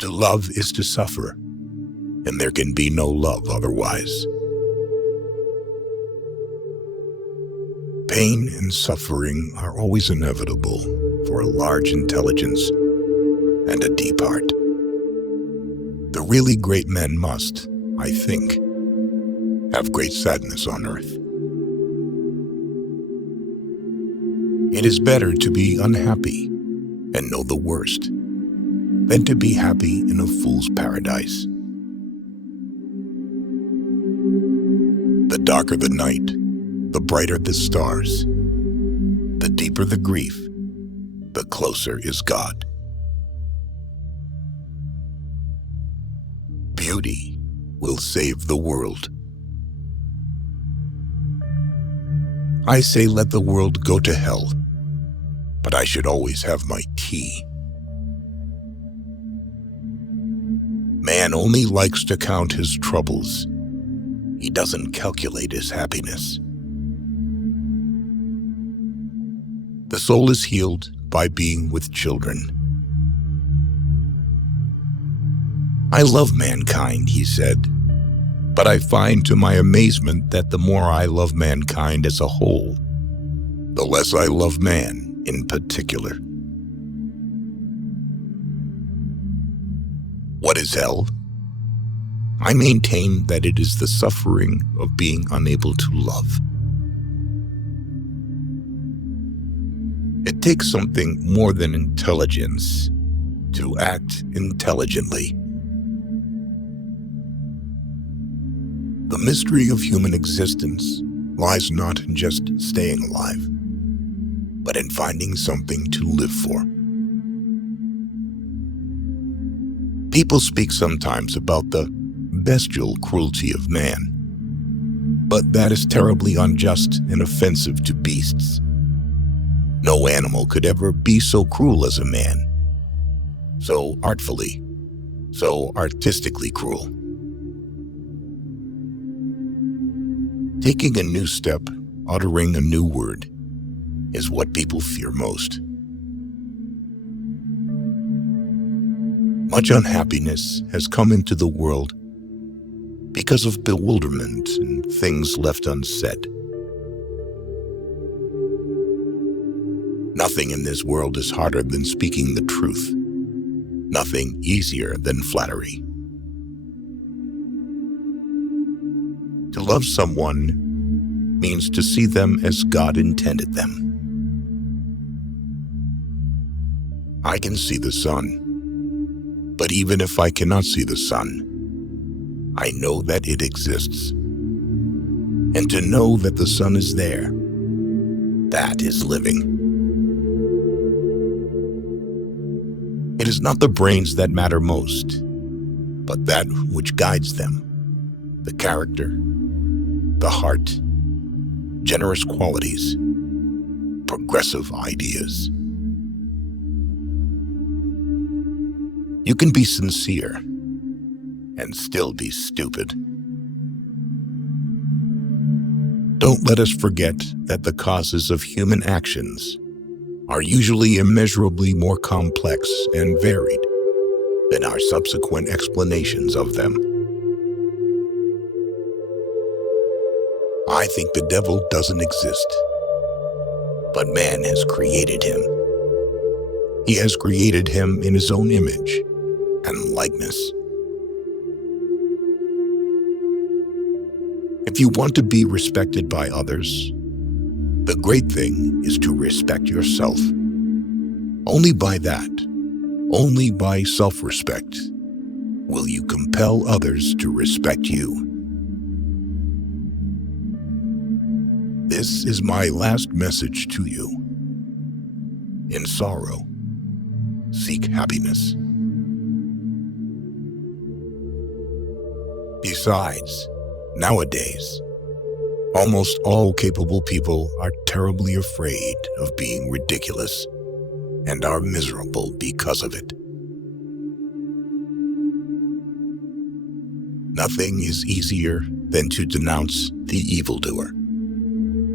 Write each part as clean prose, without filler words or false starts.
To love is to suffer, and there can be no love otherwise. Pain and suffering are always inevitable for a large intelligence and a deep heart. The really great men must, I think, have great sadness on earth. It is better to be unhappy and know the worst than to be happy in a fool's paradise. The darker the night, the brighter the stars. The deeper the grief, the closer is God. Beauty will save the world. I say let the world go to hell, but I should always have my key. Man only likes to count his troubles. He doesn't calculate his happiness. The soul is healed by being with children. I love mankind, he said, but I find to my amazement that the more I love mankind as a whole, the less I love man in particular. What is hell? I maintain that it is the suffering of being unable to love. It takes something more than intelligence to act intelligently. The mystery of human existence lies not in just staying alive, but in finding something to live for. People speak sometimes about the bestial cruelty of man, but that is terribly unjust and offensive to beasts. No animal could ever be so cruel as a man, so artfully, so artistically cruel. Taking a new step, uttering a new word, is what people fear most. Much unhappiness has come into the world because of bewilderment and things left unsaid. Nothing in this world is harder than speaking the truth. Nothing easier than flattery. To love someone means to see them as God intended them. I can see the sun, but even if I cannot see the sun, I know that it exists. And to know that the sun is there, that is living. It is not the brains that matter most, but that which guides them, the character, the heart, generous qualities, progressive ideas. You can be sincere and still be stupid. Don't let us forget that the causes of human actions are usually immeasurably more complex and varied than our subsequent explanations of them. I think the devil doesn't exist, but man has created him. He has created him in his own image and likeness. If you want to be respected by others, the great thing is to respect yourself. Only by that, only by self-respect, will you compel others to respect you. This is my last message to you. In sorrow, seek happiness. Besides, nowadays, almost all capable people are terribly afraid of being ridiculous and are miserable because of it. Nothing is easier than to denounce the evildoer.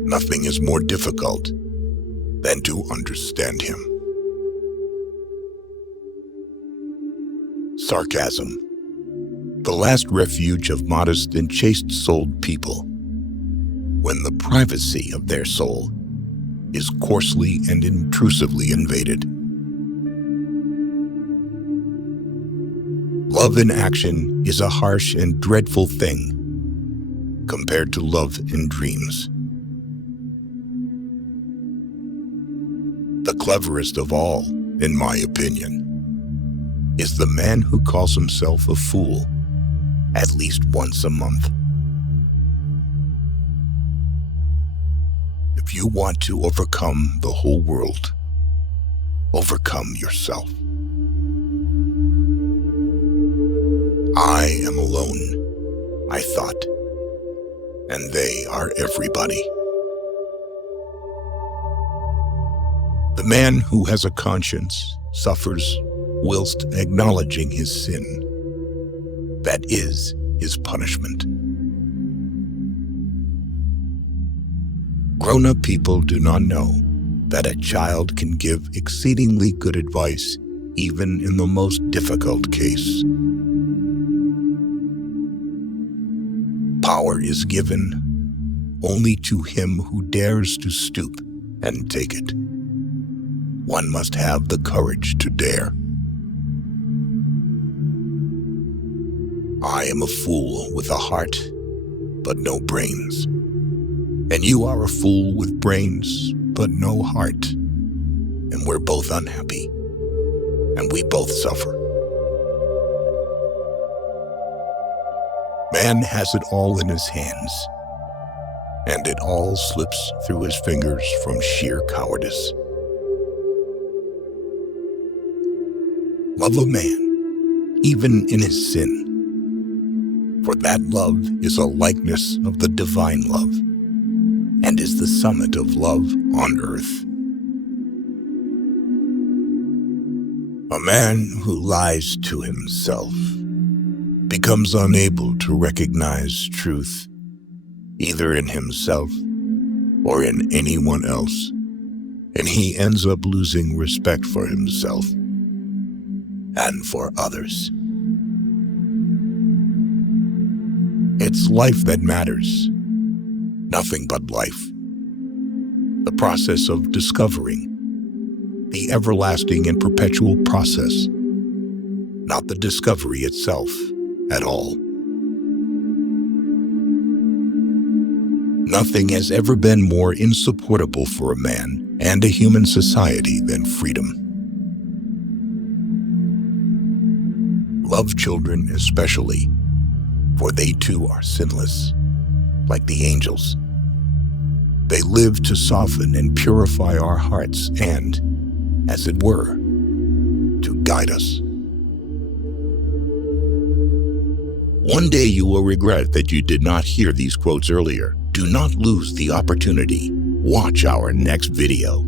Nothing is more difficult than to understand him. Sarcasm, the last refuge of modest and chaste-souled people, when the privacy of their soul is coarsely and intrusively invaded. Love in action is a harsh and dreadful thing compared to love in dreams. The cleverest of all, in my opinion, is the man who calls himself a fool at least once a month. If you want to overcome the whole world, overcome yourself. I am alone, I thought, and they are everybody. The man who has a conscience suffers whilst acknowledging his sin. That is his punishment. Grown-up people do not know that a child can give exceedingly good advice even in the most difficult case. Power is given only to him who dares to stoop and take it. One must have the courage to dare. I am a fool with a heart, but no brains. And you are a fool with brains, but no heart. And we're both unhappy, and we both suffer. Man has it all in his hands, and it all slips through his fingers from sheer cowardice. Love a man, even in his sin, for that love is a likeness of the divine love, and is the summit of love on earth. A man who lies to himself becomes unable to recognize truth, either in himself or in anyone else, and he ends up losing respect for himself and for others. It's life that matters, nothing but life. The process of discovering, the everlasting and perpetual process, not the discovery itself at all. Nothing has ever been more insupportable for a man and a human society than freedom. Love children especially, for they too are sinless, like the angels. They live to soften and purify our hearts and, as it were, to guide us. One day you will regret that you did not hear these quotes earlier. Do not lose the opportunity. Watch our next video.